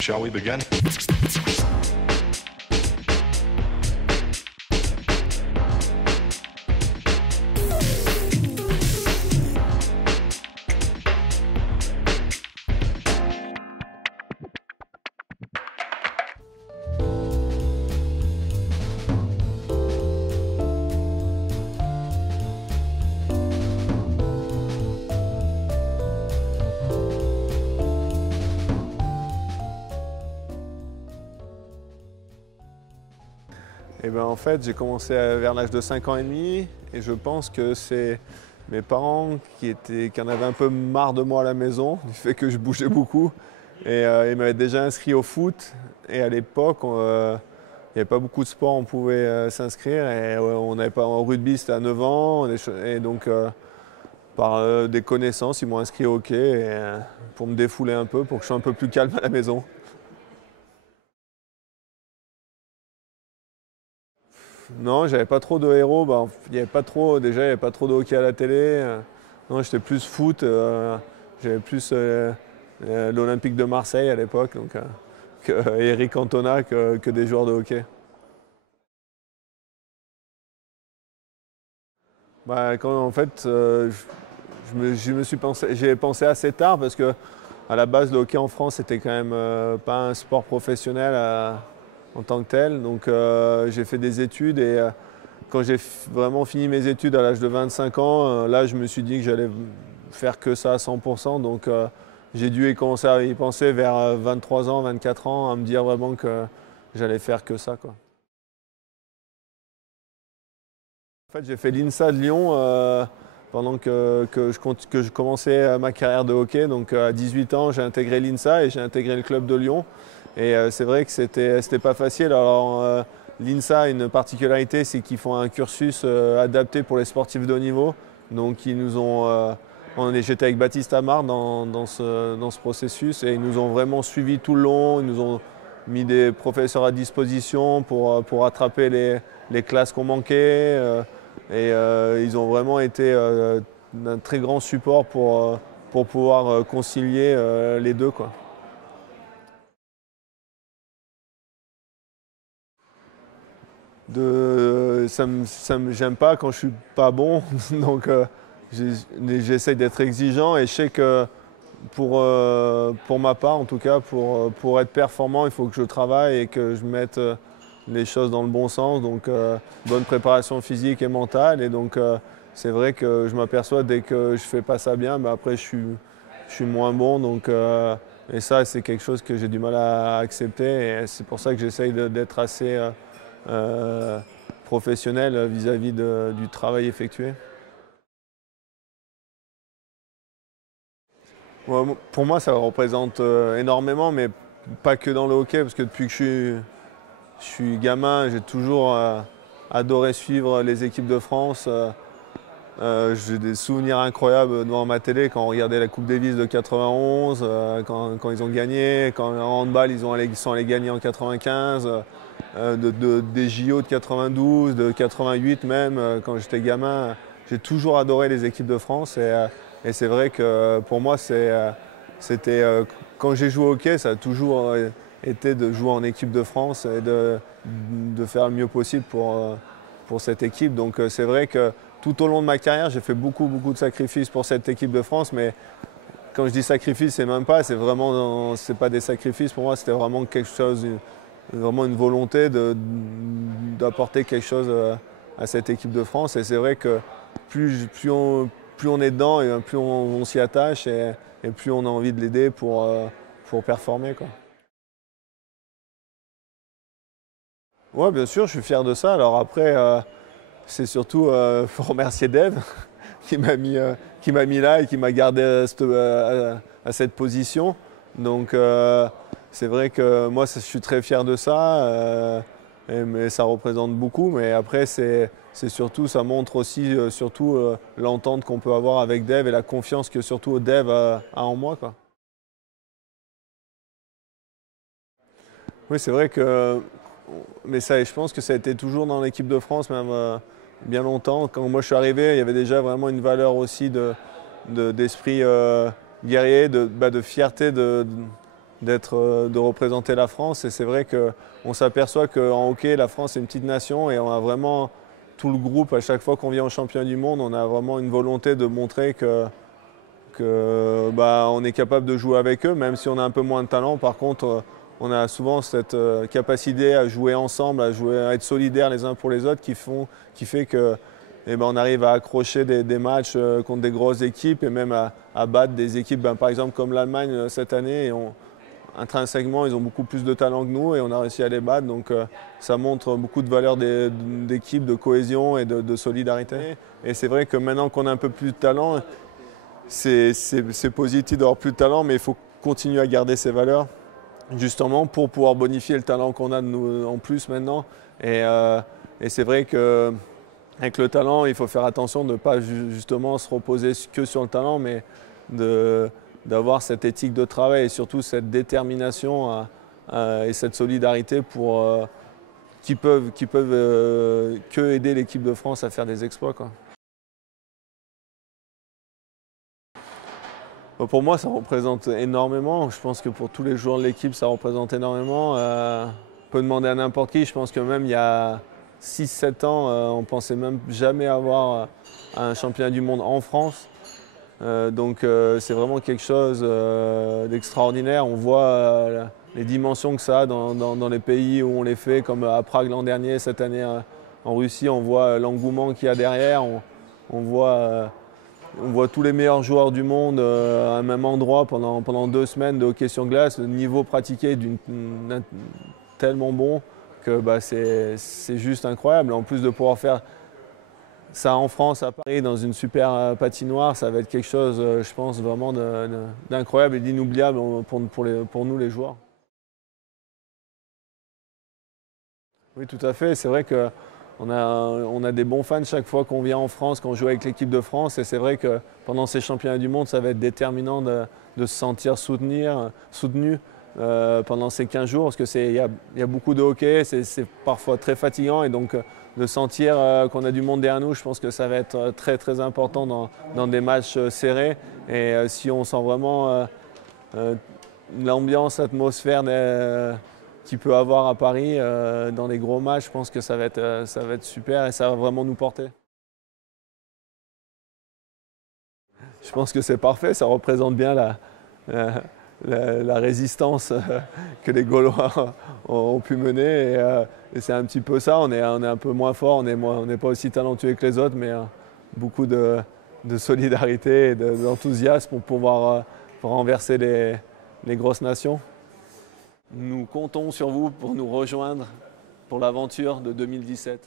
Shall we begin? Et ben en fait, j'ai commencé vers l'âge de 5 ans et demi et je pense que c'est mes parents qui en avaient un peu marre de moi à la maison, du fait que je bougeais beaucoup. Et ils m'avaient déjà inscrit au foot. Et à l'époque, il n'y avait pas beaucoup de sports, on pouvait s'inscrire. Et on n'avait pas en rugby, c'était à 9 ans. Et donc, par des connaissances, ils m'ont inscrit au hockey pour me défouler un peu, pour que je sois un peu plus calme à la maison. Non, j'avais pas trop de héros. Il y avait pas trop, déjà, il n'y avait pas trop de hockey à la télé. Non, j'étais plus foot. J'avais plus l'Olympique de Marseille à l'époque, donc que Eric Cantona que des joueurs de hockey. En fait, j'ai pensé assez tard parce que à la base, le hockey en France, c'était quand même pas un sport professionnel en tant que tel. Donc j'ai fait des études et quand j'ai vraiment fini mes études à l'âge de 25 ans, là je me suis dit que j'allais faire que ça à 100%. Donc j'ai dû commencer à y penser vers 23 ans, 24 ans, à me dire vraiment que j'allais faire que ça, quoi. En fait, j'ai fait l'INSA de Lyon pendant que je commençais ma carrière de hockey. Donc à 18 ans, j'ai intégré l'INSA et j'ai intégré le club de Lyon. Et c'est vrai que c'était pas facile. Alors l'INSA a une particularité, c'est qu'ils font un cursus adapté pour les sportifs de haut niveau. Donc ils nous ont, j'étais avec Baptiste Amard dans ce processus et ils nous ont vraiment suivis tout le long. Ils nous ont mis des professeurs à disposition pour rattraper les classes qu'on manquait. Ils ont vraiment été d'un très grand support pour pouvoir concilier les deux, quoi. J'aime pas quand je suis pas bon, donc j'essaye d'être exigeant et je sais que pour ma part, en tout cas, pour être performant, il faut que je travaille et que je mette les choses dans le bon sens, donc bonne préparation physique et mentale. Et donc c'est vrai que je m'aperçois dès que je fais pas ça bien, après je suis moins bon. Donc, et ça, c'est quelque chose que j'ai du mal à accepter et c'est pour ça que j'essaye d'être assez euh, professionnel vis-à-vis du travail effectué. Ouais, pour moi, ça représente énormément, mais pas que dans le hockey, parce que depuis que je suis gamin, j'ai toujours adoré suivre les équipes de France. J'ai des souvenirs incroyables devant ma télé quand on regardait la Coupe Davis de 91, quand ils ont gagné, quand en handball ils sont allés gagner en 95, des JO de 92, de 88 même, quand j'étais gamin. J'ai toujours adoré les équipes de France et c'est vrai que pour moi c'était quand j'ai joué au hockey, ça a toujours été de jouer en équipe de France et de faire le mieux possible pour cette équipe. Donc c'est vrai que tout au long de ma carrière, j'ai fait beaucoup de sacrifices pour cette équipe de France, mais quand je dis sacrifice, c'est même pas, c'est pas des sacrifices pour moi, c'était vraiment quelque chose, vraiment une volonté d'apporter quelque chose à cette équipe de France. Et c'est vrai que plus on est dedans, et plus on s'y attache et plus on a envie de l'aider pour performer, quoi. Ouais, bien sûr, je suis fier de ça. Alors après, c'est surtout faut remercier Dave qui m'a mis là et qui m'a gardé à cette position. Donc c'est vrai que moi je suis très fier de ça, mais ça représente beaucoup. Mais après c'est surtout, ça montre aussi surtout l'entente qu'on peut avoir avec Dave et la confiance que surtout Dave a en moi, quoi. Oui, c'est vrai que, mais ça, je pense que ça a été toujours dans l'équipe de France, même bien longtemps. Quand moi je suis arrivé, il y avait déjà vraiment une valeur aussi d'esprit guerrier, de fierté de représenter la France. Et c'est vrai qu'on s'aperçoit qu'en hockey, la France est une petite nation et on a vraiment tout le groupe, à chaque fois qu'on vient au championnat du monde, on a vraiment une volonté de montrer on est capable de jouer avec eux, même si on a un peu moins de talent. Par contre, on a souvent cette capacité à jouer ensemble, à être solidaires les uns pour les autres, qui fait que on arrive à accrocher des matchs contre des grosses équipes et même à battre des équipes, par exemple comme l'Allemagne cette année. Intrinsèquement, ils ont beaucoup plus de talent que nous et on a réussi à les battre. Donc ça montre beaucoup de valeur d'équipe, de cohésion et de solidarité. Et c'est vrai que maintenant qu'on a un peu plus de talent, c'est positif d'avoir plus de talent, mais il faut continuer à garder ces valeurs justement pour pouvoir bonifier le talent qu'on a de nous en plus maintenant. Et c'est vrai qu'avec le talent, il faut faire attention de ne pas justement se reposer que sur le talent, mais d'avoir cette éthique de travail et surtout cette détermination et cette solidarité qui peuvent que aider l'équipe de France à faire des exploits, quoi. Pour moi, ça représente énormément. Je pense que pour tous les joueurs de l'équipe, ça représente énormément. On peut demander à n'importe qui. Je pense que même il y a 6-7 ans, on ne pensait même jamais avoir un championnat du monde en France. Donc c'est vraiment quelque chose d'extraordinaire. On voit les dimensions que ça a dans les pays où on les fait, comme à Prague l'an dernier, cette année en Russie. On voit l'engouement qu'il y a derrière. On voit tous les meilleurs joueurs du monde à un même endroit pendant 2 semaines de hockey sur glace. Le niveau pratiqué est tellement bon que c'est juste incroyable. En plus de pouvoir faire ça en France, à Paris, dans une super patinoire, ça va être quelque chose, je pense, vraiment d'incroyable et d'inoubliable pour nous les joueurs. Oui, tout à fait. C'est vrai qu'on a des bons fans chaque fois qu'on vient en France, qu'on joue avec l'équipe de France. Et c'est vrai que pendant ces championnats du monde, ça va être déterminant de se sentir soutenu pendant ces 15 jours. Parce qu'il y a beaucoup de hockey, c'est parfois très fatigant. Et donc de sentir qu'on a du monde derrière nous, je pense que ça va être très très important dans des matchs serrés. Et si on sent vraiment l'ambiance, l'atmosphère qu'il peut avoir à Paris dans les gros matchs, je pense que ça va être super et ça va vraiment nous porter. Je pense que c'est parfait, ça représente bien la résistance que les Gaulois ont pu mener. Et c'est un petit peu ça, on est un peu moins fort, on n'est pas aussi talentueux que les autres, mais beaucoup de solidarité et d'enthousiasme pour pouvoir renverser les grosses nations. Nous comptons sur vous pour nous rejoindre pour l'aventure de 2017.